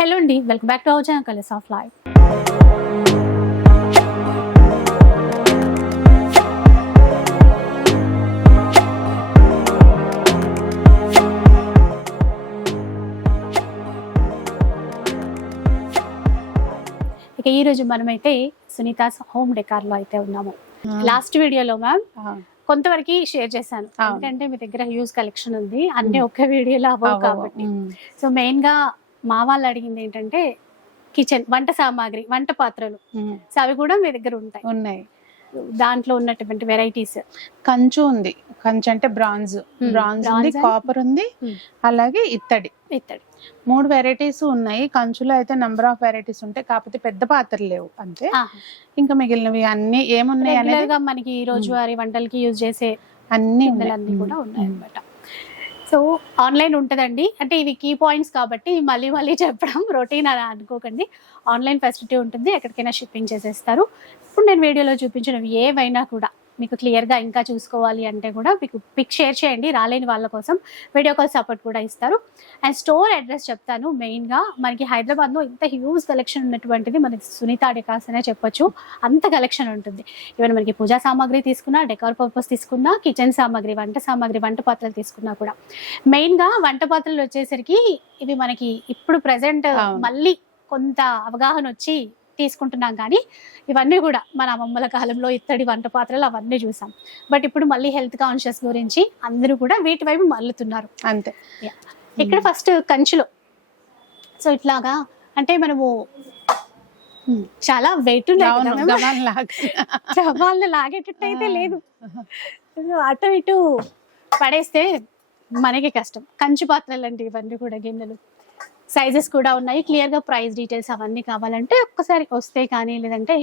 Hello అండి welcome back to channel colours of life. ఇక ఈ రోజు మనమైతే సునీతాస్ హోమ్ డెకార్లో అయితే ఉన్నాము. లాస్ట్ వీడియోలో మ్యామ్ కొంతవరకు షేర్ చేశాను. ఎందుకంటే మీ దగ్గర హ్యూజ్ కలెక్షన్ ఉంది అన్ని ఒక్క వీడియోలో అవ్వవు కాబట్టి. సో మెయిన్గా మా వాళ్ళు అడిగింది ఏంటంటే కిచెన్ వంట సామాగ్రి వంట పాత్రలు. అవి కూడా మీ దగ్గర ఉంటాయి. ఉన్నాయి. దాంట్లో ఉన్నటువంటి వెరైటీస్ కంచు ఉంది. కంచు అంటే బ్రాంజ్. బ్రాంజ్ ఉంది కాపర్ ఉంది. అలాగే ఇత్తడి. ఇత్తడి. మూడు వెరైటీస్ ఉన్నాయి. కంచులో అయితే నంబర్ ఆఫ్ వెరైటీస్ ఉంటాయి. కాకపోతే పెద్ద పాత్రలు లేవు. అంతే. ఇంకా మిగిలినవి అన్ని ఏమున్నాయి అనేది మనకి రోజువారీ వంటలకి యూజ్ చేసే అన్ని. కూడా. ఉన్నాయి అనమాట సో ఆన్లైన్ ఉంటుందండి. అంటే ఇవి కీ పాయింట్స్ కాబట్టి మళ్ళీ మళ్ళీ చెప్పడం రొటీన్ అని అనుకోకండి. ఆన్లైన్ ఫెసిలిటీ ఉంటుంది. ఎక్కడికైనా షిప్పింగ్ చేసేస్తారు. ఇప్పుడు నేను వీడియోలో చూపించినవి ఏవైనా కూడా. మీకు క్లియర్గా ఇంకా చూసుకోవాలి అంటే కూడా మీకు పిక్ షేర్ చేయండి. రాలేని వాళ్ళ కోసం వీడియో కాల్ సపోర్ట్ కూడా ఇస్తారు. అండ్ స్టోర్ అడ్రస్ చెప్తాను మెయిన్గా. మనకి హైదరాబాద్లో ఇంత హ్యూజ్ కలెక్షన్ ఉన్నటువంటిది మనకి సునీత డెకాస్ అనే చెప్పొచ్చు. అంత కలెక్షన్ ఉంటుంది. ఈవెన్ మనకి పూజా సామాగ్రి తీసుకున్నా డెకార్ పర్పస్ తీసుకున్నా కిచెన్ సామాగ్రి వంట సామాగ్రి వంట పాత్రలు తీసుకున్నా కూడా. మెయిన్గా వంట పాత్రలు వచ్చేసరికి ఇవి మనకి ఇప్పుడు ప్రజెంట్. మళ్ళీ కొంత అవగాహన వచ్చి తీసుకుంటున్నాం కానీ ఇవన్నీ కూడా మన అమ్మమ్మల కాలంలో ఇత్తడి వంట పాత్రలు అవన్నీ చూసాం. బట్ ఇప్పుడు మళ్ళీ హెల్త్ కాన్షియస్ గురించి అందరూ కూడా వీటి వైపు మళ్ళుతున్నారు. అంతే. ఇక్కడ ఫస్ట్ కంచులో. సో ఇట్లాగా అంటే మనము చాలా వెయిట్. వాళ్ళు లాగేటట్టు అయితే లేదు. అటు ఇటు పడేస్తే మనకి కష్టం. కంచు పాత్రలు అంటే ఇవన్నీ కూడా గిన్నెలు. సైజెస్ కూడా ఉన్నాయి. క్లియర్గా ప్రైస్ డీటెయిల్స్ అవన్నీ కావాలంటే ఒక్కసారి వస్తే కానీ లేదంటే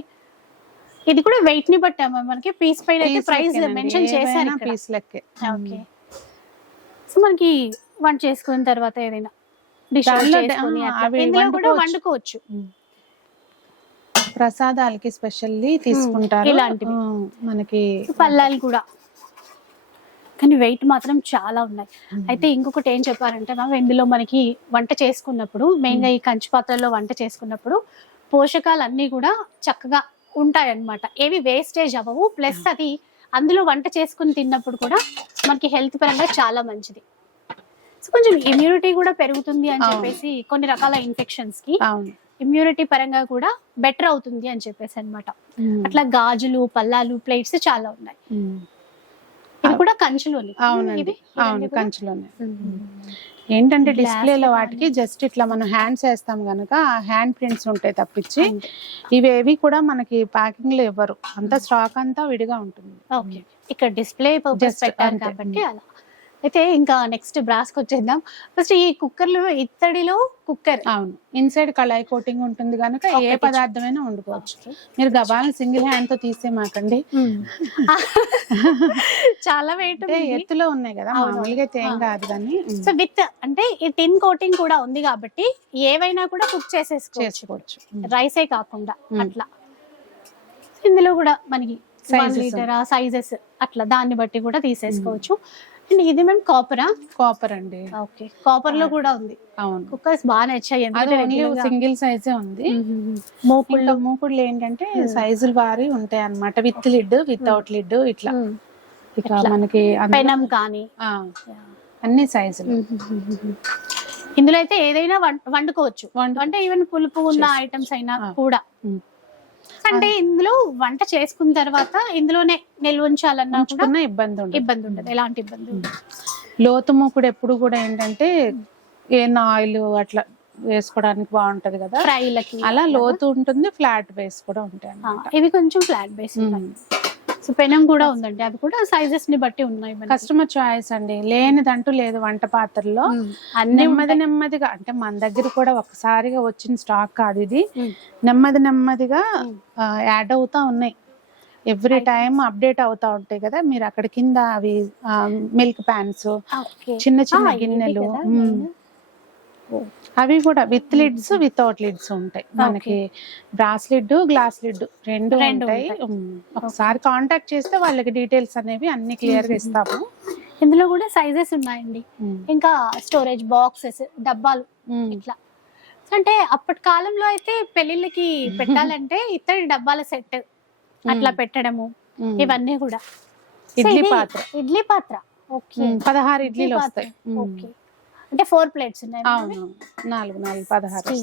ఇది కూడా వెయిట్ని బట్టి మనకి పీస్ పైన అయితే ప్రైస్. మెన్షన్ ఇక్కడ. piece లెక్కే. ఓకే సో మనకి వంట చేసుకున్న తర్వాత ఏదైనా డిష్ కూడా వండుకోవచ్చు. ప్రసాదాలకి స్పెషల్లీ తీసుకుంటారు. ఇలాంటివి. మనకి పల్లాలు కూడా. కానీ వెయిట్ మాత్రం చాలా ఉన్నాయి. అయితే ఇంకొకటి ఏం చెప్పారంటే మ్యామ్ ఇందులో మనకి వంట చేసుకున్నప్పుడు మెయిన్గా ఈ కంచు పాత్రలో వంట చేసుకున్నప్పుడు పోషకాలు అన్నీ కూడా చక్కగా ఉంటాయి అన్నమాట ఏవి వేస్టేజ్ అవ్వవు. ప్లస్ అది అందులో వంట చేసుకుని తిన్నప్పుడు కూడా మనకి హెల్త్ పరంగా చాలా మంచిది. సో కొంచెం ఇమ్యూనిటీ కూడా పెరుగుతుంది అని. చెప్పేసి కొన్ని రకాల ఇన్ఫెక్షన్స్కి ఇమ్యూనిటీ పరంగా కూడా బెటర్ అవుతుంది అని చెప్పేసి అన్నమాట. ఉమ్. అట్లా గాజులు పల్లాలు ప్లేట్స్ చాలా ఉన్నాయి. ఇవి కూడా కంచులోని అవునండి అవును? కంచులోనే. ఏంటంటే డిస్ప్లేలో. వాటికి జస్ట్ ఇట్లా మనం హ్యాండ్స్ వేస్తాం గనక ఆ హ్యాండ్ ప్రింట్స్ ఉంటాయి తప్పించి. ఇవేవి కూడా మనకి ప్యాకింగ్లో ఇవ్వరు అంతా స్టాక్ అంతా విడిగా ఉంటుంది ఓకే ఇక్కడ డిస్ప్లే పెట్టారు అంతే. కాబట్టి అలా అయితే ఇంకా నెక్స్ట్ బ్రాస్ వచ్చేద్దాం. ఫస్ట్ ఈ కుక్కర్లు ఇత్తడిలో కుక్కర్. అవును. ఇన్సైడ్ కళాయి కోటింగ్ ఉంటుంది గనక ఏ పదార్థమైనా వండుకోవచ్చు. మీరు గబాలను సింగిల్ హ్యాండ్తో తీసేమాకండి చాలా వెయిట్ ఎత్తులో ఉన్నాయి కదా. మామూలుగా అయితే ఏం. కాదు కానీ సో విత్ అంటే ఈ టిన్ కోటింగ్ కూడా ఉంది కాబట్టి ఏవైనా కూడా కుక్ చేసేసుకోవచ్చు. రైసే కాకుండా మ్మ్. అట్లా. ఇందులో కూడా మనకి వన్ Sizes లీటర్ సైజెస్ అట్లా. దాన్ని బట్టి కూడా తీసేసుకోవచ్చు. అండ్ ఇది మేము కాపరా? కాపర్ అండి. ఓకే. కాపర్లో కూడా ఉంది. అవును. కుక్కర్స్ బాగా నచ్చాయి. సింగిల్ సైజే ఉంది. ఇంకా మూకుడులు ఏంటంటే. సైజులు వారి ఉంటాయి అన్నమాట. విత్ లిడ్ వితౌట్ లిడ్ ఇట్లా. ఇక ఇట్లా. మనకి పెనం కానీ. అన్ని సైజులు. ఇందులో అయితే ఏదైనా వండుకోవచ్చు. వండు- అంటే ఈవెన్ పులుపు ఉన్న. ఐటమ్స్ అయినా. కూడా. అంటే ఇందులో వంట చేసుకున్న తర్వాత ఇందులోనే నిల్వ ఉంచాలన్నా కూడా ఇబ్బంది ఉండదు. ఇబ్బంది ఉండదు. ఎలాంటి ఇబ్బంది లోతు మూకుడు ఎప్పుడు కూడా ఏంటంటే ఏదైనా ఆయిల్ అట్లా వేసుకోవడానికి బాగుంటది కదా. ఫ్రైలకి అలా లోతు ఉంటుంది ఫ్లాట్ బేస్ కూడా ఉంటాయి. ఇవి కొంచెం ఫ్లాట్ బేస్ ఉన్నాయి సో పెనం కూడా ఉందండి అవి కూడా సైజెస్ని బట్టి ఉన్నాయి. కస్టమర్ చాయిస్ అండి లేనిదంటూ లేదు వంట పాత్రలో. అన్ని నెమ్మది. నెమ్మదిగా అంటే మన దగ్గర కూడా ఒకసారిగా వచ్చిన స్టాక్ కాదు ఇది మ్మ్. నెమ్మది నెమ్మదిగా మ్మ్. యాడ్ అవుతా ఉన్నాయి ఎవ్రీ టైం అప్డేట్ అవుతా ఉంటాయి కదా మీరు అక్కడ కింద అవి మిల్క్ ప్యాన్స్. చిన్న చిన్న గిన్నెలు. అవి కూడా విత్ లిడ్స్ వితౌట్ లిడ్స్ ఉంటాయి. మనకి బ్రాస్ లిడ్ గ్లాస్ లిడ్ రెండు రెండు ఉంటాయి. ఉమ్, ఒకసారి కాంటాక్ట్ చేస్తే వాళ్ళకి డీటెయిల్స్ అనేవి అన్ని క్లియర్గా ఇస్తాము. ఇందులో కూడా సైజెస్ ఉన్నాయండి. ఉమ్. ఇంకా స్టోరేజ్ బాక్సెస్ డబ్బాలు. ఇట్లా. అంటే అప్పటి కాలంలో అయితే పెళ్ళిళ్ళకి పెట్టాలంటే ఇత్తడి డబ్బాల సెట్ అట్లా పెట్టడము. ఇవన్నీ కూడా. ఇడ్లీ పాత్ర. ఇడ్లీ పాత్ర. ఓకే పదహారు ఇడ్లీ ఇడ్లీలు. వస్తాయి. ఓకే అంటే ఫోర్ ప్లేట్స్ ఉన్నాయి అవును. నాలుగు నాలుగు పదహారు.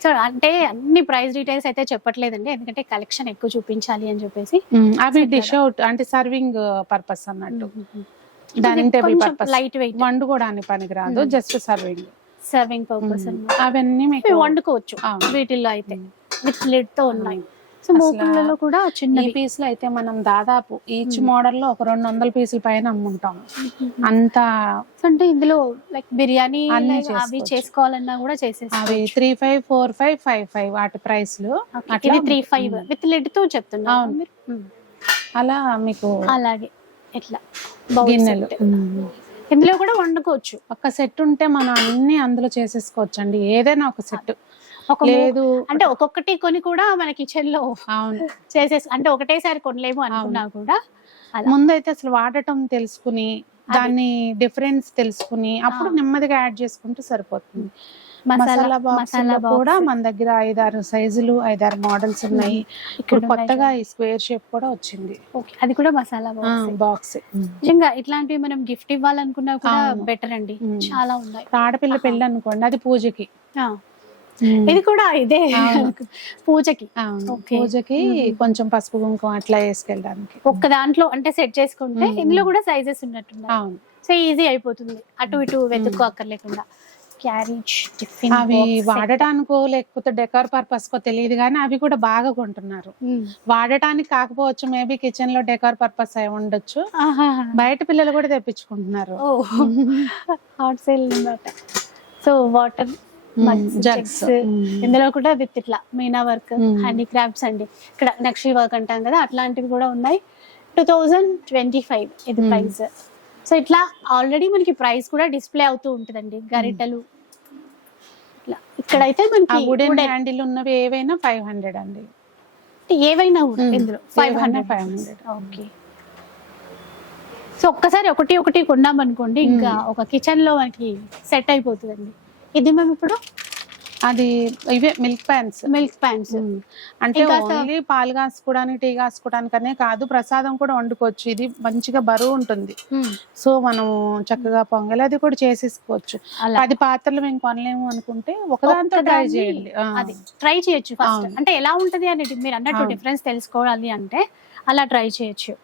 సో అంటే అన్ని ప్రైస్ డీటెయిల్స్ అయితే చెప్పట్లేదండి. ఎందుకంటే కలెక్షన్ ఎక్కువ చూపించాలి అని చెప్పేసి. అవి డిష్ అవుట్ అంటే సర్వింగ్ పర్పస్ అన్నట్టు. Dining table purpose light weight వండుకోవడానికి పనికిరాదు um. Just serving serving purpose అవన్నీ మీకు వండుకోవచ్చు. వీటిల్లో అయితే. విత్ లిడ్తో ఉన్నాయి. మూకుళ్ళలో కూడా ఈ చిన్నవి. పీసులు అయితే మనం దాదాపు ఈచ్. మోడల్లో ఒక రెండు వందల పీసుల పైన అమ్ముంటాం. అంత అంటే ఇందులో లైక్ బిర్యానీ అవి. చేసుకోవాలన్నా కూడా అవి చేసేసుకోవచ్చు three five four five five five వాటి ప్రైస్లు Okay. అట్లా త్రీ ఫైవ్. విత్ లిడ్తో చెప్తున్నా. అలా మీకు అలాగే. ఇట్లా. గిన్నెలు. ఇందులో కూడా వండుకోవచ్చు. ఒక సెట్ ఉంటే మనం అన్ని అందులో చేసేసుకోవచ్చు అండి ఏదైనా ఒక సెట్ లేదు. అంటే ఒక్కొక్కటి కొని కూడా మన కిచెన్లో అవును. చేసేసి అంటే ఒకటేసారి కొనలేము అనుకున్నా కూడా అలా. ముందైతే అసలు వాడటం తెలుసుకుని దాన్ని డిఫరెన్స్ తెలుసుకుని అప్పుడు. నెమ్మదిగా యాడ్ చేసుకుంటే సరిపోతుంది. మసాలా మసాలా కూడా మన దగ్గర ఐదారు సైజులు ఐదారు మోడల్స్ ఉన్నాయి. ఇప్పుడు ఇక్కడ కొత్తగా ఈ స్క్వేర్ షేప్ కూడా వచ్చింది. అది కూడా మసాలా బాక్స్ బాక్స్ నిజంగా ఇట్లాంటివి మనం గిఫ్ట్ ఇవ్వాలనుకున్నా కూడా. బెటర్ అండి. చాలా ఉన్నాయి. ఆడపిల్ల. పెళ్ళి అనుకోండి అది పూజకి. ఇది కూడా ఇదే. పూజకి. పూజకి. కొంచెం పసుపు కుంకుమ అట్లా వేసుకెళ్ళడానికి. ఒక్క దాంట్లో అంటే సెట్ చేసుకుంటే. ఇందులో కూడా సైజెస్ ఉన్నట్టున్నాయి. అవును. సో ఈజీ అయిపోతుంది. అటు ఇటు వెతుక్కో అక్కర్లేకుండా. క్యారేజ్ టిఫిన్ అవి వాడటానికో లేకపోతే డెకర్ పర్పస్ కో తెలియదు కానీ అవి కూడా బాగా కొంటున్నారు. వాడటానికి కాకపోవచ్చు మేబీ కిచెన్లో డెకర్ పర్పస్ అయి ఉండొచ్చు. బయట పిల్లలు కూడా తెప్పించుకుంటున్నారు. Hot sale so water jugs ఇందులో కూడా విత్ ఇట్లా మీనా వర్క్ మ్మ్. హ్యాండీక్రాఫ్ట్స్ అండి. ఇక్కడ నక్షి వర్క్ అంటాం కదా అట్లాంటివి కూడా ఉన్నాయి. టూ థౌజండ్ ట్వంటీ ఫైవ్ ఇది. ప్రైస్ సో ఇట్లా ఆల్రెడీ మనకి ప్రైస్ కూడా డిస్ప్లే అవుతూ ఉంటుందండి గరిటెలు. ఇట్లా. ఇక్కడైతే మనకి వుడెన్ హ్యాండిల్ ఉన్నవి ఏవైనా ఫైవ్ హండ్రెడ్ అండి. ఏవైనా. ఇందులో ఫైవ్ హండ్రెడ్ 500. ఓకే సో ఒక్కసారి ఒకటి ఒకటి కొన్నాం అనుకోండి ఇంకా. ఒక కిచెన్లో మనకి సెట్ అయిపోతుందండి. ఇది మేము ఇప్పుడు? అది ఇవే మిల్క్ ప్యాన్స్ మిల్క్ ప్యాన్స్ అంటే ఓన్లీ పాలు కాసుకోవడానికి టీ కాసుకోవడానికనే కాదు ప్రసాదం కూడా వండుకోవచ్చు. ఇది మంచిగా బరువు ఉంటుంది. సో మనం చక్కగా పొంగల్ అది కూడా చేసేసుకోవచ్చు. అలా. పది పాత్రలు మేము కొనలేము అనుకుంటే ఒకదాంతో ట్రై చేయండి. అది ట్రై చేయొచ్చు ఫస్ట్. అంటే ఎలా ఉంటది అనేది మీరు అన్నట్టు. డిఫరెన్స్ తెలుసుకోవాలి అంటే అలా ట్రై చేయొచ్చు.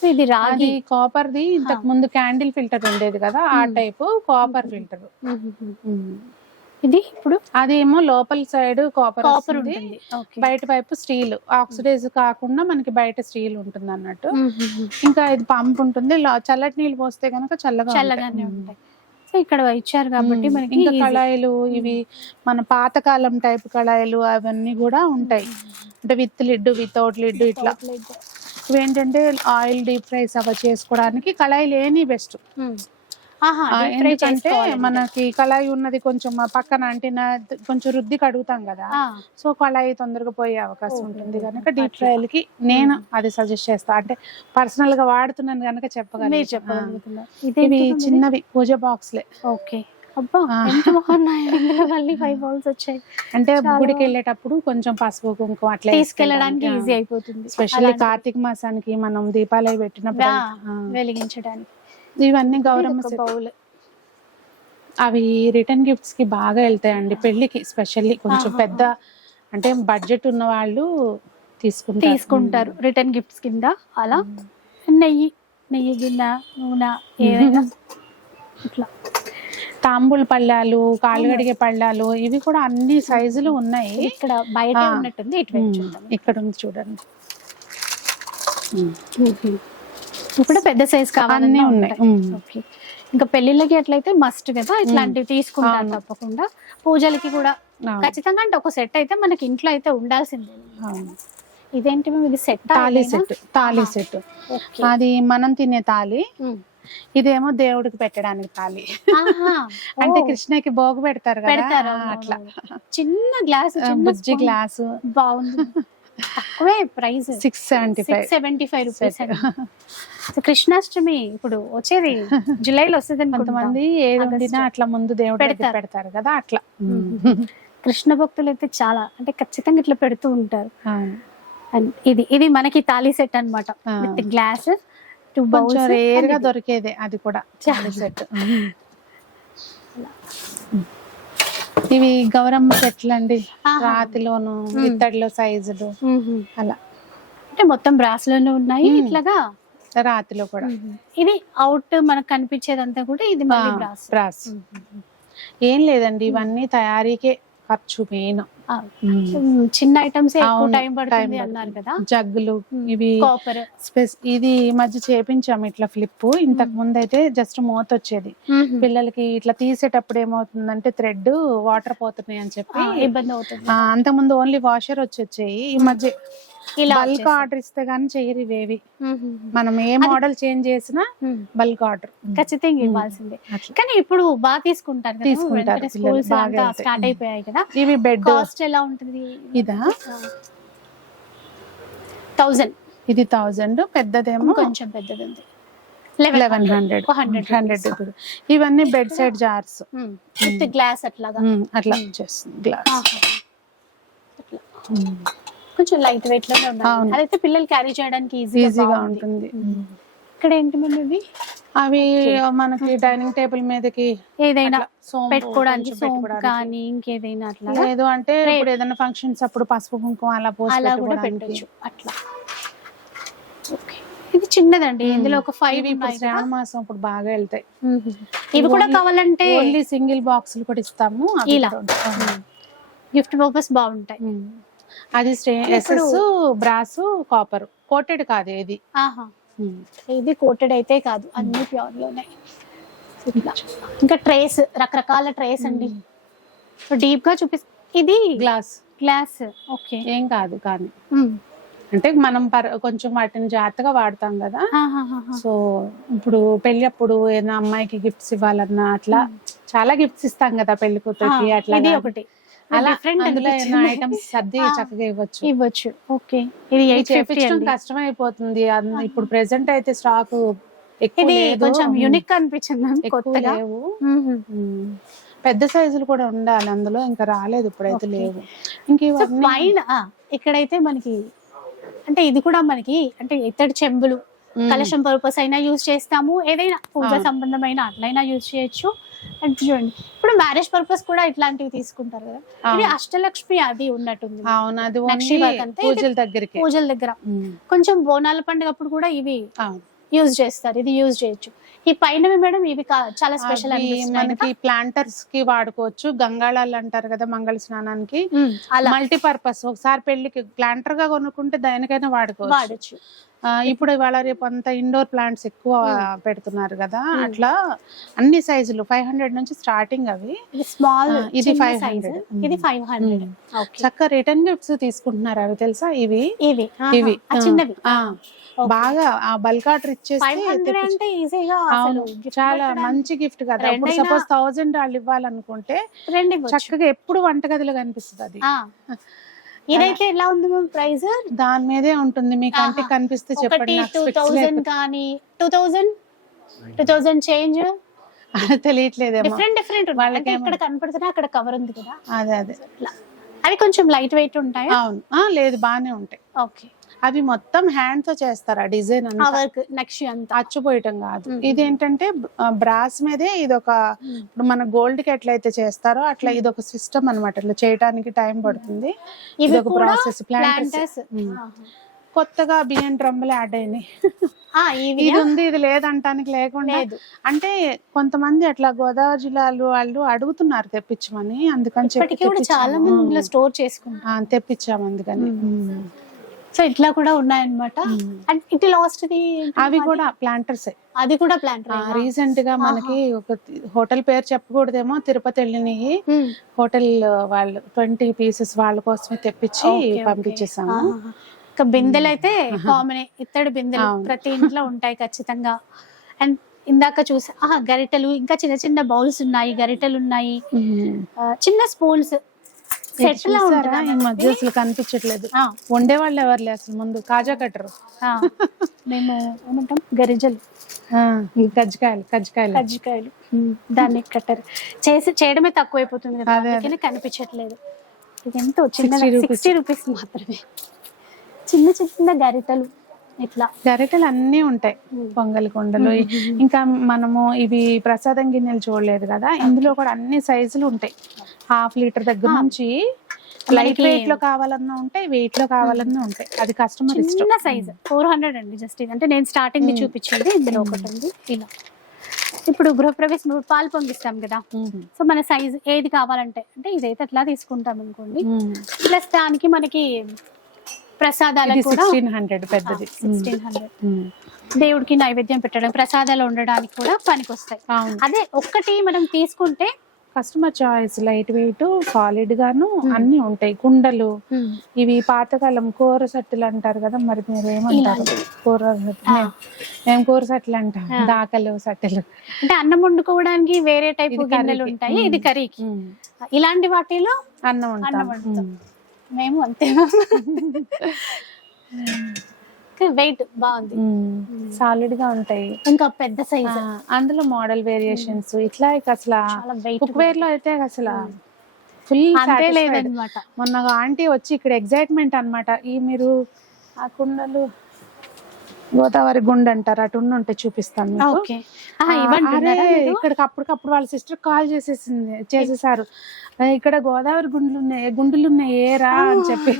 సో ఇది రాగి కాపర్ ది ఇంతకు ముందు క్యాండిల్ ఫిల్టర్ ఉండేది కదా ఆ. Type copper filter. ఇది ఇప్పుడు? అదేమో లోపల సైడ్ కాపర్ కాపర్ ఉంటుంది. బయట వైపు స్టీల్ ఆక్సిడైజ్ కాకుండా మనకి బయట స్టీల్ ఉంటుంది అన్నట్టు. ఇంకా ఇది పంప్ ఉంటుంది. చల్లటి నీళ్ళు పోస్తే కనుక చల్లగా చల్లగానే ఉంటాయి. సో ఇక్కడ ఇచ్చారు కాబట్టి. మనకి ఇంకా. కళాయిలు ఇవి మన పాతకాలం టైప్ కళాయిలు అవన్నీ కూడా ఉంటాయి. అంటే విత్ లిడ్ వితౌట్ లిడ్ ఇట్లా. ఇవి ఏంటంటే ఆయిల్ డీప్ ఫ్రైస్ అవి చేసుకోవడానికి కళాయి లేని బెస్ట్. ఎందుకంటే. మనకి కళాయి ఉన్నది కొంచెం పక్కన అంటిన కొంచెం రుద్ది కడుగుతాం కదా. సో కళాయి తొందరగా పోయే అవకాశం. ఉంటుంది కనుక డీప్. ఫ్రైల్కి నేను అది సజెస్ట్ చేస్తా. అంటే పర్సనల్గా వాడుతున్నాను కనుక చెప్పగలను చెప్పగలుగుతున్నారు. ఇవి? చిన్నవి పూజ బాక్స్లే. ఓకే. అబ్బా. ఎంత బాగున్నాయి. మళ్ళీ ఫైవ్ బౌల్స్ వచ్చాయి. అంటే గుడికి వెళ్ళేటప్పుడు కొంచెం పసుపు కుంకుమ అట్లా తీసుకెళ్ళడానికి ఈజీ అయిపోతుంది. స్పెషల్లీ కార్తీక మాసానికి మనం దీపాలవి పెట్టినప్పుడు వెలిగించడానికి. ఇవన్నీ గౌరమ్మ set. బౌల్ అవి రిటర్న్ గిఫ్ట్స్కి బాగా వెళ్తాయండి పెళ్ళికి స్పెషల్లీ కొంచెం. పెద్ద అంటే బడ్జెట్ ఉన్న వాళ్ళు తీసుకుంటారు. తీసుకుంటారు రిటర్న్ గిఫ్ట్స్ కింద. అలా నెయ్యి నెయ్యి గిన్నె నూనె ఏదైనా ఇట్లా. తాంబూల పళ్ళాలు కాళ్ళు కడిగే పళ్ళాలు ఇవి కూడా అన్ని సైజులు ఉన్నాయి. ఇక్కడ బయట. ఉన్నట్టుంది ఇక్కడ ఉంది చూడండి. ఇప్పుడు పెద్ద సైజ్ కావాలన్నీ ఉన్నాయి. ఓకే. ఇంకా పెళ్ళిళ్ళకి ఎట్లయితే మస్ట్ కదా ఇట్లాంటివి తీసుకుంటారు అవును. తప్పకుండా. పూజలకి కూడా ఖచ్చితంగా అంటే ఒక సెట్ అయితే మనకి ఇంట్లో అయితే ఉండాల్సిందే. ఇదేంటి మేము ఇది set thali set thali set అది మనం తినే తాళి. ఇదేమో దేవుడికి పెట్టడానికి తాళి. అంటే కృష్ణకి భోగు పెడతారు పెడతారు అట్లా. చిన్న గ్లాస్ బుజ్జి. గ్లాసు. బాగుంది. తక్కువే price. Six seventy five seventy five rupees Krishnashtami ఇప్పుడు వచ్చేది జూలైలో వస్తుంది కొంతమంది ఏది అట్లా ముందు దేవుడు పెడతారు. కదా అట్లా. కృష్ణ భక్తులు అయితే చాలా అంటే ఖచ్చితంగా ఇట్లా పెడుతూ ఉంటారు. ఇది ఇది మనకి తాళీ సెట్ అన్నమాట. ఆ. విత్ గ్లాస్ టూ కొంచెం రేర్గా దొరికేదే అది కూడా చాలా. సెట్ ఇవి గౌరమ్మ చెట్లు అండి. రాతిలోను. ఇత్తడిలో సైజులు అలా. అంటే మొత్తం బ్రాస్లోనే ఉన్నాయి. ఇట్లాగా? రాతిలో కూడా. ఇది అవుట్ మనకు కనిపించేదంతా కూడా ఇది బ్రాస్ బ్రాస్ ఏం లేదండి ఇవన్నీ తయారీకే ఖర్చు మెయిన్. చిన్న ఐటమ్స్ ఎక్కువ టైం పడుతుంది అన్నారు కదా. జగ్గులు ఇవి కాపర్ స్పెస్ ఇది ఈ మధ్య చేపించాము ఇట్లా ఫ్లిప్ ఇంతకు ముందు అయితే జస్ట్ మూత వచ్చేది. పిల్లలకి ఇట్లా తీసేటప్పుడు ఏమవుతుందంటే థ్రెడ్ వాటర్ పోతున్నాయి అని చెప్పి ఇబ్బంది అవుతుంది. అంతకుముందు ఓన్లీ వాషర్ వచ్చి వచ్చాయి ఈ మధ్య బల్క్. ఆర్డర్ ఇస్తే గానీ చెయ్యరు ఇవేవి. మనం ఏ మోడల్ చేంజ్ చేసినా. Bulk order. ఖచ్చితంగా ఇవ్వాల్సిందే. కానీ ఇప్పుడు బాగా తీసుకుంటారు తీసుకుంటారు స్కూల్స్. స్టార్ట్ అయిపోయాయి కదా. ఇవి బెడ్ కాస్ట్ ఎలా ఉంటుంది? ఇదా? థౌజండ్. ఇది థౌజండ్ పెద్దదేమో కొంచెం పెద్దది ఉంది లెవెన్ హండ్రెడ్ హండ్రెడ్ హండ్రెడ్ ఇవన్నీ bed side jars with glass అట్లాగా. అట్లా వచ్చేస్తుంది గ్లాస్. అట్లా. కొంచెం లైట్ వెయిట్ ఉన్నాయి అవును. అదైతే పిల్లలు క్యారీ చేయడానికి ఈజీగా ఉంటుంది. ఇక్కడ ఏంటి మేము ఇవి? అవి మనకి డైనింగ్ టేబుల్ మీదకి ఏదైనా పెట్టుకోవడానికి. కానీ ఇంకేదైనా అట్లా లేదు అంటే ఇప్పుడు ఏదైనా ఫంక్షన్స్ అప్పుడు పసుపు కుంకుమ అలా పోసి అలా కూడా. పెట్టచ్చు. అట్లా. ఓకే. ఇది చిన్నదండి. ఇందులో ఒక ఫైవ్ శ్రావణ మాసం ఇప్పుడు బాగా వెళ్తాయి. ఇవి కూడా కావాలంటే ఓన్లీ సింగిల్ బాక్సులు కూడా ఇస్తాము. ఇలా. గిఫ్ట్ పర్పస్ బాగుంటాయి. అది ఎస్ఎస్ బ్రాస్ కాపర్. కోటెడ్ కాదు ఇది ఆహా. ఇది కోటెడ్ అయితే కాదు. అన్ని ప్యూర్లోనే. ఇంకా ట్రేస్ రకరకాల ట్రేస్ అండి. డీప్గా చూపి ఇది గ్లాస్. గ్లాస్. ఓకే. ఏం కాదు కానీ. అంటే మనం పర్- కొంచెం వాటిని జాగ్రత్తగా వాడతాం కదా. సో ఇప్పుడు పెళ్ళి అప్పుడు ఏదైనా అమ్మాయికి గిఫ్ట్స్ ఇవ్వాలన్నా అట్లా చాలా గిఫ్ట్స్ ఇస్తాం కదా పెళ్ళి కూతురికి అట్లా. ఒకటి. అలా అందులో ఐటమ్స్ సర్ది. చక్కగా ఇవ్వచ్చు ఇవ్వచ్చు ఓకే ఇది ఎయిట్ ఫిఫ్టీ కష్టం అయిపోతుంది ఇప్పుడు ప్రెసెంట్ అయితే స్టాక్ ఇది. కొంచెం. యూనిక్ అనిపించింది కొత్తగా లేవు. పెద్ద సైజులు కూడా ఉండాలి అందులో ఇంకా రాలేదు ఇప్పుడైతే. లేవు ఇంక పైన ఇక్కడైతే మనకి అంటే ఇది కూడా మనకి అంటే ఇత్తడి చెంబులు. కలశం పర్పస్ అయినా యూజ్ చేస్తాము ఏదైనా పూజ. సంబంధమైన అట్లయినా యూజ్ చేయొచ్చు అండ్ చూడండి ఇప్పుడు మ్యారేజ్ పర్పస్ కూడా ఇట్లాంటివి తీసుకుంటారు కదా ఇది. అష్టలక్ష్మి అది ఉన్నట్టుంది అవును అది పూజల దగ్గరికి పూజల దగ్గర. కొంచెం బోనాల పండుగ అప్పుడు కూడా ఇవి. యూజ్ చేస్తారు ఇది యూజ్ చేయొచ్చు ఈ పైనవి మేడం ఇవి చాలా స్పెషల్ మనకి ప్లాంటర్స్కి వాడుకోవచ్చు. గంగాళాలు అంటారు కదా మంగళ స్నానానికి. అలా. మల్టీ పర్పస్ ఒకసారి పెళ్ళికి ప్లాంటర్గా కొనుక్కుంటే దానికైనా వాడుకోవచ్చు. వాడచ్చు. ఇప్పుడు ఇవాళ రేపు అంత ఇండోర్ ప్లాంట్స్ ఎక్కువ. పెడుతున్నారు కదా. అట్లా అన్ని సైజులు ఫైవ్ హండ్రెడ్ నుంచి స్టార్టింగ్ అవి. స్మాల్ ఇది 500. సైజ్ ఇది ఫైవ్ హండ్రెడ్ చక్కగా రిటర్న్ గిఫ్ట్స్ తీసుకుంటున్నారు అవి తెలుసా? ఇవి? ఇవి. ఇవి. చిన్నవి. బాగా ఆ బల్క్ ఆర్డర్ ఇచ్చేసి చాలా మంచి గిఫ్ట్ కదా. ఇప్పుడు సపోజ్ థౌజండ్ వాళ్ళు ఇవ్వాలనుకుంటే చక్కగా ఎప్పుడు వంటగదిలో కనిపిస్తుంది అది. ఇదైతే ఎలా ఉంది ప్రైస్? దాని మీదే ఉంటుంది. మీకు. అంటే కనిపిస్తే చెప్పండి. టూ థౌజండ్ లేకపోతే- కానీ two thousand two thousand change తెలియట్లేదేమో. Different different వాళ్ళకి ఇక్కడ కనపడుతున్నా అక్కడ కవర్ ఉంది కదా. అదే అదే. అవి కొంచెం లైట్ వెయిట్ ఉంటాయా? అవును. లేదు బానే ఉంటాయి. ఓకే అవి మొత్తం హ్యాండ్తో చేస్తారు ఆ డిజైన్ వర్క్ అంతా. అచ్చుపోయటం కాదు. ఇది ఏంటంటే బ్రాస్ మీదే ఇది ఒక ఇప్పుడు మన గోల్డ్కి ఎట్లయితే చేస్తారో అట్లా ఇది ఒక సిస్టమ్ అనమాట ఇట్లా చేయడానికి టైం పడుతుంది. ఇది ఒక ప్రాసెస్ ప్లాంటర్స్ కొత్తగా బియ్యం డ్రమ్ములు యాడ్ అయినాయి. ఇది ఉంది ఇది లేదంటానికి లేకుండా అంటే కొంతమంది అట్లా గోదావరి జిల్లాలో వాళ్ళు అడుగుతున్నారు తెప్పించమని అందుకని చెప్పి చాలా. మంది స్టోర్ చేసుకుంటారు. ఆ, తెప్పించాము అందుకని. సో ఇట్లా కూడా ఉన్నాయన్నమాట. అండ్ ఇటు లాస్ట్ ది అవి కూడా ప్లాంటర్స్ అది కూడా ప్లాంటర్ రీసెంట్గా మనకి ఒక హోటల్ పేరు చెప్పకూడదేమో తిరుపతి వెళ్ళినవి. హోటల్ వాళ్ళు ట్వంటీ పీసెస్ వాళ్ళ కోసమే తెప్పించి పంపించేసాము. ఇంకా బిందెలు అయితే కామన్ ఇత్తడి బిందెలు. ప్రతి ఇంట్లో ఉంటాయి ఖచ్చితంగా. అండ్ ఇందాక చూసా గరిటెలు ఇంకా చిన్న చిన్న బౌల్స్ ఉన్నాయి గరిటెలు ఉన్నాయి. చిన్న స్పూన్స్ సెట్ లా చూసారా? ఉంటుందా ఈ మధ్య? అసలు కనిపించట్లేదు. ఎవరులే అసలు ముందు? కాజా కట్టరు. మేము ఏమంటాం? గరిజలు. కజ్జికాయలు కజ్జికాయలు. కజ్జికాయలు. దాన్ని కట్టారు. చేసి చేయడమే తక్కువైపోతుంది కదా కనిపించట్లేదు. ఇది ఎంతో చిన్న 60 rupees. సిక్స్టీ రూపీస్ మాత్రమే. చిన్న చిన్న గరిటలు. ఇట్లా. గరిటెలు అన్నీ ఉంటాయి పొంగల్ కొండలు. ఇంకా మనము ఇవి ప్రసాదం గిన్నెలు చూడలేదు కదా ఇందులో కూడా అన్ని సైజులు ఉంటాయి. హాఫ్ లీటర్ దగ్గర నుంచి లైట్ వెయిట్లో కావాలన్నా ఉంటాయి వెయిట్లో కావాలన్నా ఉంటాయి. అది కస్టమర్ ఇష్టం. చిన్న సైజ్ ఫోర్ హండ్రెడ్ అండి జస్ట్ ఇది. అంటే నేను స్టార్టింగ్ చూపించింది ఇందులో ఒకటి ఉంది. ఇలా. ఇప్పుడు గృహప్రవేశం పాలు పొంగిస్తాం కదా. సో మన సైజ్ ఏది కావాలంటే అంటే ఇదైతే అట్లా తీసుకుంటాం అనుకోండి. ప్లస్ దానికి మనకి కూడా సిక్స్టీన్ హండ్రెడ్ పెద్దది. Sixteen hundred. దేవుడికి నైవేద్యం పెట్టడం ప్రసాదాలు ఉండడానికి కూడా పనికొస్తాయి. అదే ఒక్కటి మనం తీసుకుంటే customer choice light weight solid గాను అన్ని ఉంటాయి. కుండలు ఇవి పాతకాలం కూర సట్టులు అంటారు కదా మరి మీరు ఏమంటారు కూర మేము- కూర సట్టులు అంటాం. దాకలు సట్టెలు. అంటే అన్నం వండుకోవడానికి వేరే టైప్ గిన్నెలు. ఉంటాయి. ఇది కర్రీకి. ఇలాంటి వాటిలో అన్నం అన్నం మేము అంతే. వెయిట్ బాగుంది. సాలిడ్గా ఉంటాయి. ఇంకా పెద్ద సైజ్ అందులో మోడల్ వేరియేషన్స్ ఇట్లా ఇక అసలు కుక్ వేర్లో అయితే అసలు ఫుల్ అంతే లేదనమాట. మొన్న ఆంటీ వచ్చి ఇక్కడ ఎగ్జైట్మెంట్ అన్నమాట. ఈ మీరు ఆ కుండలు గోదావరి గుండె అంటారు అటు ఉంటే చూపిస్తాను మీకు. అరే? ఇక్కడికి అప్పటికప్పుడు వాళ్ళ సిస్టర్ కాల్ చేసేసింది చేసేసారు. "ఆ, ఇక్కడ గోదావరి గుండెలు ఉన్నాయి గుండెలు ఉన్నాయి ఏరా అని చెప్పి.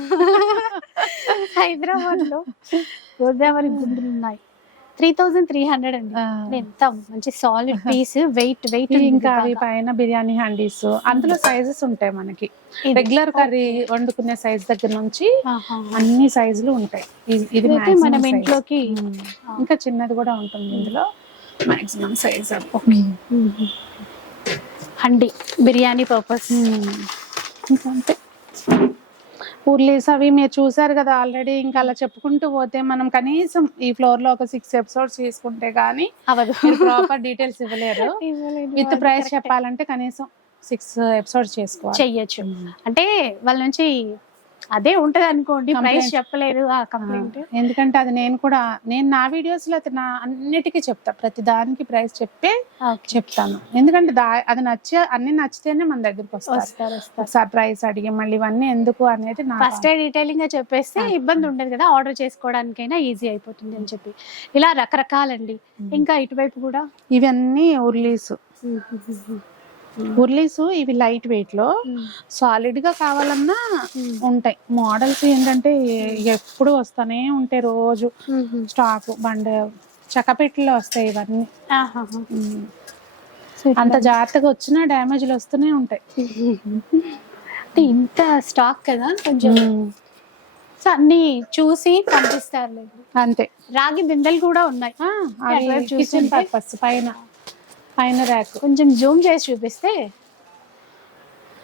హైదరాబాద్లో గోదావరి గుండెలు ఉన్నాయి. త్రీ థౌజండ్ త్రీ హండ్రెడ్ అండి. ఎంత మంచి సాలిడ్ పీస్ వెయిట్ వెయిట్ ఇంకా అవి పైన బిర్యానీ హ్యాండీస్ అందులో సైజెస్ ఉంటాయి మనకి. రెగ్యులర్ కర్రీ వండుకునే సైజ్ దగ్గర నుంచి అన్ని సైజులు ఉంటాయి. ఇది- మనం. ఇంట్లోకి ఉమ్. ఇంకా చిన్నది కూడా ఉంటుంది ఇందులో. Maximum size handi biryani purpose ఇంకా అంతే ఊర్లీస్ అవి మీరు చూసారు కదా ఆల్రెడీ ఇంకా అలా చెప్పుకుంటూ పోతే మనం కనీసం ఈ ఫ్లోర్లో ఒక సిక్స్ ఎపిసోడ్స్ తీసుకుంటే గానీ అవదు ప్రాపర్ డీటెయిల్స్ ఇవ్వలేరు. విత్ ప్రైస్ చెప్పాలంటే కనీసం సిక్స్ ఎపిసోడ్స్ చేసుకోవాలి. చెయ్యొచ్చు. అంటే వాళ్ళ నుంచి అదే ఉంటది అనుకోండి ప్రైస్. చెప్పలేదు ఆ కంప్లైంట్ ఎందుకంటే అది నేను కూడా నేను నా వీడియోస్లో అయితే నా అన్నిటికీ చెప్తా. ప్రతి దానికి ప్రైస్ చెప్పే చెప్తాను. ఎందుకంటే దా అది నచ్చే అన్ని నచ్చితేనే మన దగ్గరికి వస్తారు. ఒకసారి ప్రైస్ అడిగి మళ్ళీ ఇవన్నీ ఎందుకు అనేది ఫస్ట్ డీటెయిలింగ్గా చెప్పేస్తే ఇబ్బంది ఉండదు కదా ఆర్డర్ చేసుకోవడానికైనా ఈజీ అయిపోతుంది అని చెప్పి. ఇలా రకరకాలండి. ఇంకా ఇటువైపు కూడా? ఇవన్నీ ఉర్లీస్. ఉర్లీస్ ఇవి లైట్ వెయిట్లో సాలిడ్గా కావాలన్నా ఉంటాయి. మోడల్స్ ఏంటంటే ఎప్పుడు వస్తానే ఉంటాయి రోజు. స్టాక్ బండ చక్కపెట్టిలో వస్తాయి ఇవన్నీ. అంత జాగ్రత్తగా వచ్చినా డ్యామేజ్లు వస్తూనే ఉంటాయి. అంటే ఇంత స్టాక్ కదా కొంచెం. సో అన్ని చూసి పంపిస్తారు అంతే. రాగి బిందెలు కూడా ఉన్నాయి. కిచెన్ పర్పస్ పైన. పైన ర్యాక్ కొంచెం జూమ్ చేసి చూపిస్తే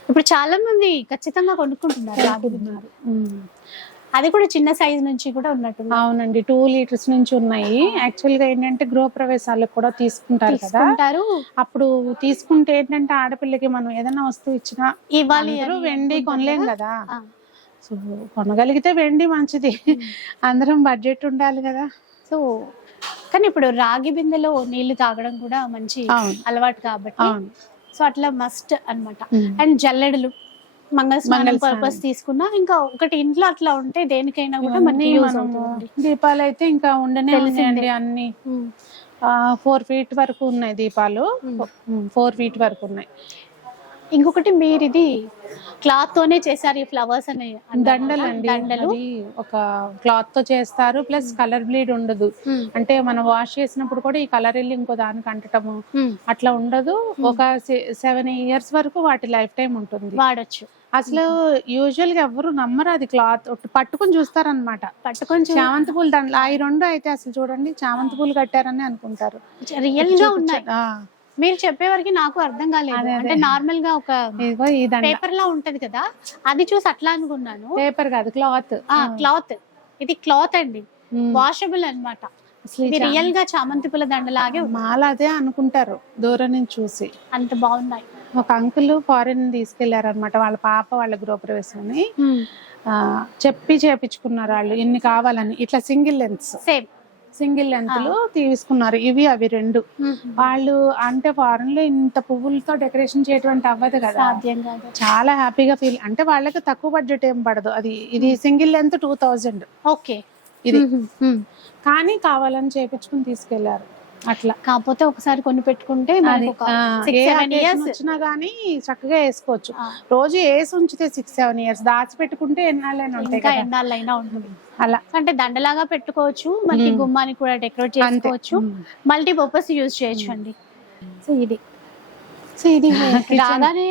ఇప్పుడు చాలా మంది ఖచ్చితంగా కొనుక్కుంటున్నారు అది కూడా చిన్న సైజ్ నుంచి కూడా ఉన్నట్టుంది. అవునండి టూ లీటర్స్ నుంచి ఉన్నాయి. యాక్చువల్గా ఏంటంటే గృహ ప్రవేశాలకు కూడా తీసుకుంటారు కదా. అప్పుడు తీసుకుంటే ఏంటంటే ఆడపిల్లకి మనం ఏదైనా వస్తువు ఇచ్చినా ఇవ్వాలి వెండి కొనలేం కదా. సో కొనగలిగితే వెండి మంచిది. అందరం బడ్జెట్ ఉండాలి కదా. సో కానీ ఇప్పుడు రాగి బిందెలో నీళ్ళు తాగడం కూడా మంచి. అలవాటు కాబట్టి సో అట్లా మస్ట్ అన్నమాట. ఉమ్. అండ్ జల్లెడలు మంగళ. పర్పస్ తీసుకున్నా ఇంకా ఒకటి ఇంట్లో అట్లా ఉంటే దేనికైనా కూడా మనకి దీపాలు అయితే ఇంకా ఉండనే తెలిసిందే. ఉన్నాయండి అన్ని. ఫోర్ ఫీట్ వరకు ఉన్నాయి దీపాలు. ఫోర్ ఫీట్ వరకు ఉన్నాయి. ఇంకొకటి మీరు ఇది క్లాత్ తోనే చేశారు ఈ ఫ్లవర్స్ అని దండలు? అండి దండలు. ఒక క్లాత్తో చేస్తారు ప్లస్ కలర్ బ్లీడ్ ఉండదు. అంటే మనం వాష్ చేసినప్పుడు కూడా ఈ కలర్ వెళ్ళి ఇంకో దానికి అంటటము. అట్లా ఉండదు. ఒక సెవెన్ ఇయర్స్ వరకు వాటి లైఫ్ టైం ఉంటుంది. వాడొచ్చు. అసలు యూజువల్గా ఎవరు నమ్మరు అది క్లాత్. పట్టుకుని చూస్తారనమాట పట్టుకొని చామంతి పూలు దండలు ఆ రెండు అయితే అసలు చూడండి చామంతి పూలు కట్టారని అనుకుంటారు. రియల్గా ఉన్నాయి. మీరు చెప్పే వరకు నాకు అర్థం కాలేదు. అంటే నార్మల్గా ఒక పేపర్ లా ఉంటది కదా అది చూసి అట్లా అనుకున్నాను. పేపర్ కాదు క్లాత్ ఆ క్లాత్ ఇది క్లాత్ అండి. వాషబుల్ చా- రియల్గా చామంతి పూల దండలాగే ఉంది. మాల అదే అనుకుంటారు దూరం నుంచి చూసి. అంత బాగున్నాయి. ఒక అంకుల్ ఫారెన్ తీసుకెళ్ళారనమాట వాళ్ళ పాప వాళ్ళ గృహప్రవేశాన్ని. ఆ, చెప్పి చేపించుకున్నారు వాళ్ళు ఇన్ని కావాలని. ఇట్లా సింగిల్ లెన్స్ సేమ్ సింగిల్ లెంత్లు తీసుకున్నారు. ఇవి అవి రెండు. వాళ్ళు అంటే ఫారెన్లో ఇంత పువ్వులతో డెకరేషన్ చేయటువంటి అవ్వదు కాదు. చాలా హ్యాపీగా ఫీల్ అంటే వాళ్ళకి తక్కువ బడ్జెట్ ఏం పడదు. అది ఇది single length two thousand okay. ఇది. కానీ కావాలని చేపించుకుని తీసుకెళ్ళారు. అట్లా. కాకపోతే ఒకసారి కొన్ని పెట్టుకుంటే years. వచ్చినా గానీ చక్కగా వేసుకోవచ్చు. రోజు వేసి ఉంచితే సిక్స్ సెవెన్ ఇయర్స్ దాచి పెట్టుకుంటే ఎన్నాళ్ళైనా ఉంటాయి ఎన్నాళ్ళైనా ఉంటుంది. అలా. అంటే దండలాగా పెట్టుకోవచ్చు మ్మ్. గుమ్మానికి కూడా డెకరేట్ చేసుకోవచ్చు. మల్టీ పర్పస్ యూజ్ చేయొచ్చు అండి సో ఇది. సో ఇది. రాగానే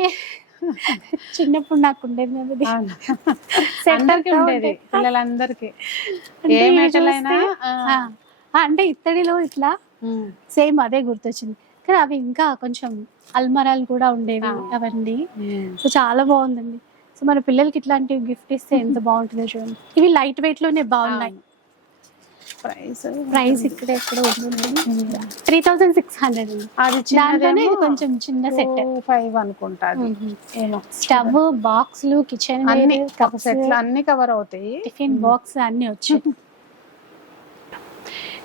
చిన్నప్పుడు నాకు ఉండేది అందరికీ అంతా ఉండేది ఉండే. పిల్లలందరికీ ఏ మెటల్ అయినా అంటే ఇత్తడిలో ఇట్లా సేమ్ అదే గుర్తొచ్చింది. కానీ అవి ఇంకా కొంచెం అల్మరాలు కూడా ఉండేవి. అవన్నీ. సో చాలా బాగుందండి. సో మన పిల్లలకి ఇట్లాంటివి గిఫ్ట్ ఇస్తే ఎంత బాగుంటుందో చూడండి. ఇవి లైట్ వెయిట్లోనే బాగున్నాయి. ప్రైస్ ప్రైస్ ఇక్కడ ఎక్కడ ఉంది త్రీ థౌసండ్ సిక్స్ హండ్రెడ్ అది దాంట్లోనే ఇది కొంచెం చిన్న సెట్. ఫైవ్ అనుకుంటా స్టవ్ బాక్స్లు కిచెన్ అన్ని కప్స్ సెట్లు అన్ని కవర్ అవుతాయి. టిఫిన్ బాక్స్ అన్ని వచ్చాయి.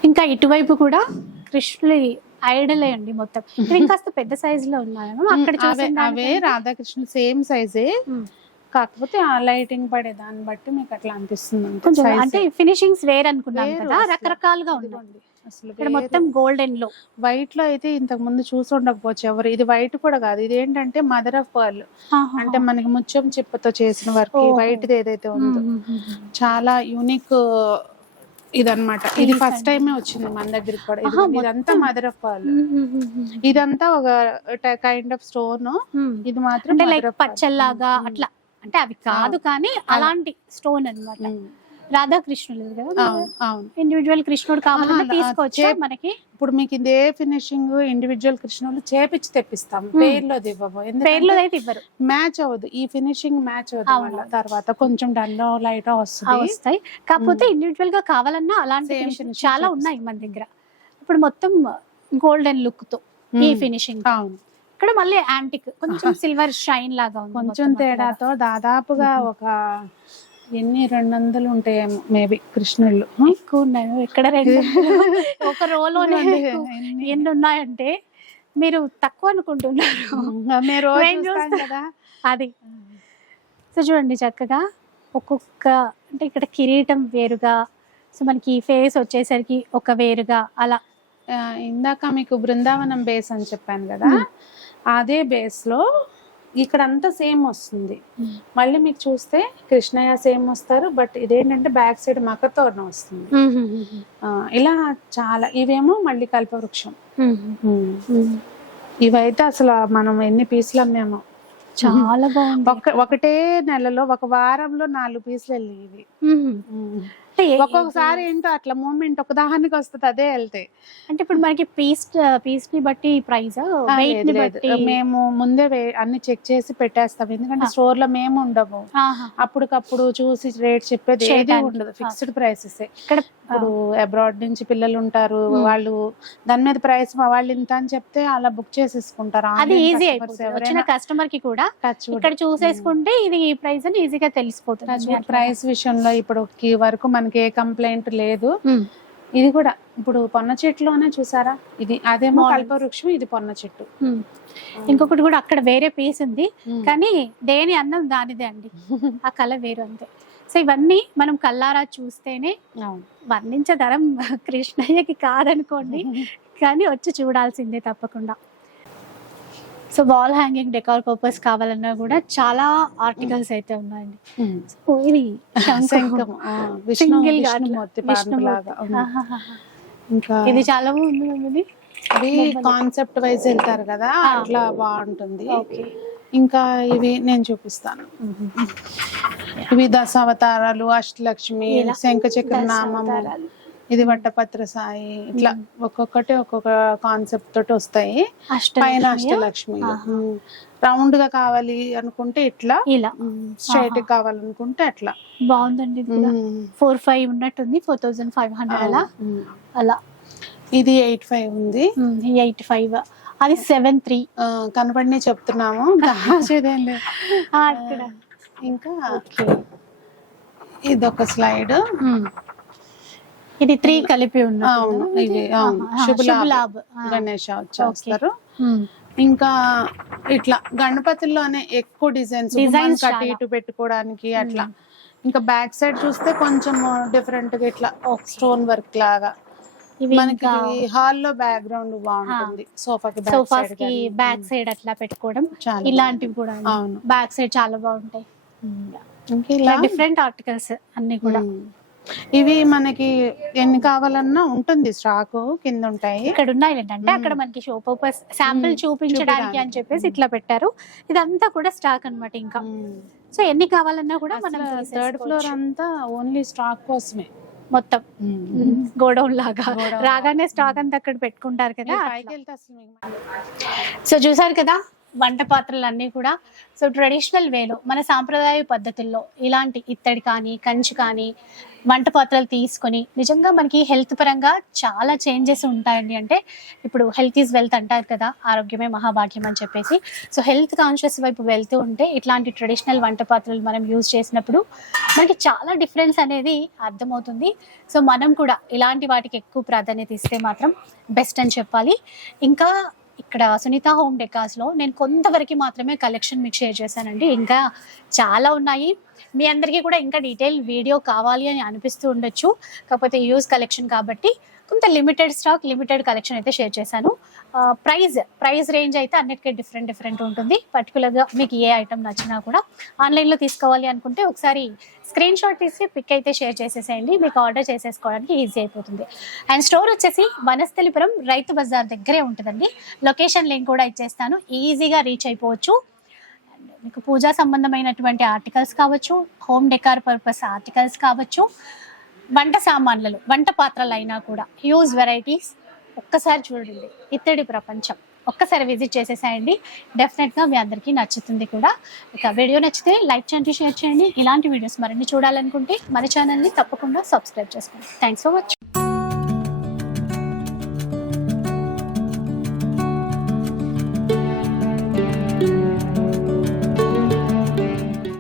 ఇంకా ఇటువైపు కూడా కృష్ణుడి ఐడలే అండి మొత్తం. ఇవి ఇంకాస్త పెద్ద సైజ్లో ఉన్నాయేమో. అక్కడ అవే రాధాకృష్ణ సేమ్ సైజే. కాకపోతే ఆ లైటింగ్ పడే దాన్ని బట్టి మీకు అట్లా అనిపిస్తుంది. కొంచెం అంటే ఫినిషింగ్స్ వేర్ అనుకున్నాం కదా. రకరకాలుగా ఉన్నాయి ఇదిగోండి. అసలు ఇక్కడ మొత్తం గోల్డెన్లో. వైట్లో అయితే ఇంతకు ముందు చూసి ఉండకపోవచ్చు ఎవరు. ఇది వైట్ కూడా కాదు. ఇది ఏంటంటే మదర్ ఆఫ్ పర్ల్ అంటే మనకి ముత్యం చిప్పతో చేసిన వర్క్. వైట్ ఏదైతే ఉందో. చాలా యూనిక్ ఇదన్నమాట. ఇది ఫస్ట్. టైమే వచ్చింది మన దగ్గరికి కూడా. ఇదంతా. మదర్ ఆఫ్ పర్ల్ ఇదంతా ఒక కైండ్ ఆఫ్ స్టోన్ ఇది మాత్రం అంటే లైక్. పచ్చల్లాగా. అట్లా. అంటే అవి కాదు కానీ అలాంటి స్టోన్ అన్నమాట. ఉమ్. రాధాకృష్ణులు కదా ఇండివిజువల్ కృష్ణుడు కావాలంటే తీసుకోవచ్చా మనకి? ఇప్పుడు మీకు ఇదే ఫినిషింగ్ ఇండివిజువల్ కృష్ణులు చేపించి తెప్పిస్తాం. పేర్లో ఇవ్వము. పేర్లు అయితే ఇవ్వరు. మ్యాచ్ అవ్వదు. ఈ ఫినిషింగ్ మ్యాచ్ అవ్వదు తర్వాత. కొంచెం డల్ లైట్ వస్తాయి. కాకపోతే ఇండివిజువల్గా కావాలన్నా అలాంటి చాలా. ఉన్నాయి మన దగ్గర. ఇప్పుడు మొత్తం గోల్డెన్ లుక్తో ఈ. ఫినిషింగ్ ఇక్కడ మళ్ళీ యాంటిక్ కొంచెం సిల్వర్ షైన్ లాగా ఉంది కొంచెం తేడాతో దాదాపుగా. ఒక ఎన్ని రెండు వందలు ఉంటాయేమో మేబీ కృష్ణుళ్ళు. ఎక్కువ ఉన్నాయి. ఇక్కడ రెండు. ఒక రోలోనే ఎన్ని. ఉన్నాయంటే మీరు తక్కువ అనుకుంటున్నారు. కదా. అది. సో చూడండి చక్కగా ఒక్కొక్క అంటే ఇక్కడ కిరీటం వేరుగా సో మనకి ఫేస్ వచ్చేసరికి ఒక వేరుగా అలా. ఇందాక మీకు బృందావనం బేస్ అని చెప్పాను కదా. అదే బేస్లో ఇక్కడ అంతా సేమ్ వస్తుంది. మళ్ళీ మీకు చూస్తే కృష్ణయ్య సేమ్ వస్తారు బట్ ఇదేంటంటే బ్యాక్ సైడ్ మకతోరణం వస్తుంది. ఇలా చాలా ఇవేమో మళ్ళీ కల్పవృక్షం ఇవైతే అసలు మనం ఎన్ని పీసులు అమ్మేమో చాలా బాగుంది. ఒక ఒకటే నెలలో ఒక వారంలో నాలుగు పీసులు వెళ్ళి ఇవి ఒక్కొక్కసారి ఏంటో? అట్లా మూమెంట్ ఒక దానికి వస్తుంది అదే వెళ్తాయి అంటే ఇప్పుడు మనకి పీస్ పీస్ని బట్టి ప్రైస్ మేము ముందే అన్ని చెక్ చేసి పెట్టేస్తాం. ఎందుకంటే. స్టోర్లో మేము ఉండము. అప్పటికప్పుడు చూసి రేట్ చెప్పేది ఏది. ఉండదు. ఫిక్స్డ్ ప్రైసెస్ ఇక్కడ ఇప్పుడు అబ్రాడ్ నుంచి పిల్లలు ఉంటారు. వాళ్ళు దాని మీద ప్రైస్ వాళ్ళు ఇంత అని చెప్తే అలా బుక్ చేసేసుకుంటారు. అది ఈజీ అయిపోతుంది. కస్టమర్కి కూడా. ఇక్కడ చూసేసుకుంటే ఇది ఈ ప్రైస్ అని ఈజీగా తెలిసిపోతుంది. ప్రైస్ విషయంలో ఇప్పుడు వరకు మనకి ఏ కంప్లైంట్ లేదు. ఇది కూడా ఇప్పుడు పొన్న చెట్టులోనే చూసారా? ఇది అదేమో. కల్పవృక్షం ఇది పొన్న చెట్టు. ఇంకొకటి కూడా అక్కడ వేరే పీస్ ఉంది. కానీ దేని అందం దానిదే అండి. ఆ కళ వేరు అంతే. సో ఇవన్నీ మనం కల్లారా చూస్తేనే అవును. వర్ణించదరం కృష్ణయ్యకి కాదనుకోండి. కానీ వచ్చి చూడాల్సిందే తప్పకుండా. So wall hanging decor purpose కావాలన్నా కూడా చాలా ఆర్టికల్స్ అయితే ఉన్నాయండి. సో ఇది. ఉంది. ఆహాహాహా. ఇంకా ఇది చాలా బాగుంది అవి బొమ్మలు. కాన్సెప్ట్ వైజ్ వెళ్తారు కదా ఆ. అట్లా బాగుంటుంది ఇంకా ఇవి నేను చూపిస్తాను ఇవి దశావతారాలు అష్టలక్ష్మి. శంఖచక్ర నామము. ఇది వట్టపత్ర సాయి ఇట్లా ఒక్కొక్కటి ఒక్కొక్క కాన్సెప్ట్ తోటి వస్తాయి. పైన అష్టలక్ష్మి. రౌండ్గా కావాలి అనుకుంటే ఇట్లా. ఇలా. స్ట్రైట్. కావాలనుకుంటే అట్లా. బాగుందండి ఇది ఫోర్ ఫైవ్ ఉన్నట్టుంది. ఫోర్ థౌజండ్ ఫైవ్ హండ్రెడ్ అలా. అలా. ఇది ఎయిట్ ఫైవ్ ఉంది. ఎయిట్ ఫైవ్ అది సెవెన్ త్రీ ఆ, కనపడిని చెప్తున్నాము. దాచేదేం లేదు. ఇక్కడ. ఇంకా ఓకే ఇదొక స్లైడ్ ఇది త్రీ కలిపి అవును. ఇది అవును. శుభలాభ్ గణేష వచ్చేస్తారు. ఇంకా ఇట్లా గణపతుల్లోనే ఎక్కువ డిజైన్స్ Designs కట్టి. ఇటు పెట్టుకోవడానికి అట్లా. ఇంకా బ్యాక్ సైడ్ చూస్తే కొంచెం డిఫరెంట్గా ఇట్లా స్టోన్ వర్క్ లాగా. మనకి హాల్లో బ్యాక్గ్రౌండ్ బాగుంటుంది. సోఫాకి బ్యాక్ సోఫాస్కి బ్యాక్ సైడ్ అట్లా పెట్టుకోవడం. ఇలాంటివి కూడా అవును. బ్యాక్ సైడ్ చాలా బాగుంటాయి. ఇంకా ఇలా? డిఫరెంట్ ఆర్టికల్స్ అన్ని కూడా. ఇవి మనకి ఎన్ని కావాలన్నా ఉంటుంది స్టాక్ కింద ఉంటాయి ఇక్కడ ఉన్నాయి ఏంటంటే అక్కడ మనకి షో పర్పస్ శాంపిల్ చూపించడానికి అని చెప్పేసి ఇట్లా పెట్టారు. ఇదంతా కూడా స్టాక్ అన్నమాట ఇంకా. సో ఎన్ని కావాలన్నా కూడా మనం థర్డ్ ఫ్లోర్ అంతా ఓన్లీ స్టాక్ కోసమే. మొత్తం. గోడౌన్ లాగా. రాగానే స్టాక్ అంతా అక్కడ పెట్టుకుంటారు కదా సో చూసారు కదా వంట పాత్రలు అన్నీ కూడా సో ట్రెడిషనల్ వేలో మన సాంప్రదాయ పద్ధతుల్లో ఇలాంటి ఇత్తడి కానీ కంచి కానీ వంట పాత్రలు తీసుకొని నిజంగా మనకి హెల్త్ పరంగా చాలా చేంజెస్ ఉంటాయండి. అంటే ఇప్పుడు హెల్త్ ఈజ్ వెల్త్ అంటారు కదా ఆరోగ్యమే మహాభాగ్యం అని చెప్పేసి. సో హెల్త్ కాన్షియస్ వైపు వెళ్తూ ఉంటే ఇట్లాంటి ట్రెడిషనల్ వంట పాత్రలు మనం యూజ్ చేసినప్పుడు మనకి చాలా డిఫరెన్స్ అనేది అర్థమవుతుంది. సో మనం కూడా ఇలాంటి వాటికి ఎక్కువ ప్రాధాన్యత ఇస్తే మాత్రం బెస్ట్ అని చెప్పాలి. ఇంకా ఇక్కడ సునీత హోమ్ డెకాస్లో నేను కొంతవరకు మాత్రమే కలెక్షన్ మీకు షేర్ చేశానండి. ఇంకా చాలా ఉన్నాయి. మీ అందరికీ కూడా ఇంకా డీటెయిల్ వీడియో కావాలి అని అనిపిస్తూ ఉండొచ్చు. కాకపోతే యూస్ కలెక్షన్ కాబట్టి కొంత లిమిటెడ్ స్టాక్ లిమిటెడ్ కలెక్షన్ అయితే షేర్ చేశాను. ప్రైస్ ప్రైస్ రేంజ్ అయితే అన్నిటికీ డిఫరెంట్ డిఫరెంట్ ఉంటుంది. పర్టికులర్గా మీకు ఏ ఐటమ్ నచ్చినా కూడా ఆన్లైన్లో తీసుకోవాలి అనుకుంటే ఒకసారి స్క్రీన్ షాట్ తీసి పిక్ అయితే షేర్ చేసేసేయండి. మీకు ఆర్డర్ చేసేసుకోవడానికి ఈజీ అయిపోతుంది. అండ్ స్టోర్ వచ్చేసి వనస్థలిపురం రైతు బజార్ దగ్గరే ఉంటుందండి. లొకేషన్ లింక్ కూడా ఇచ్చేస్తాను. ఈజీగా రీచ్ అయిపోవచ్చు. మీకు పూజా సంబంధమైనటువంటి ఆర్టికల్స్ కావచ్చు హోమ్ డెకార్ పర్పస్ ఆర్టికల్స్ కావచ్చు. వంట సామాన్లలో వంట పాత్రలు అయినా కూడా హ్యూజ్ వెరైటీస్ ఒక్కసారి చూడండి. ఇత్తడి ప్రపంచం. ఒక్కసారి విజిట్ చేసేసాయండి. డెఫినెట్గా మీ అందరికీ నచ్చుతుంది కూడా. ఇక వీడియో నచ్చితే లైక్ చేయండి షేర్ చేయండి. ఇలాంటి వీడియోస్ మరిన్ని చూడాలనుకుంటే మన ఛానల్ని తప్పకుండా సబ్స్క్రైబ్ చేసుకోండి. Thanks for watching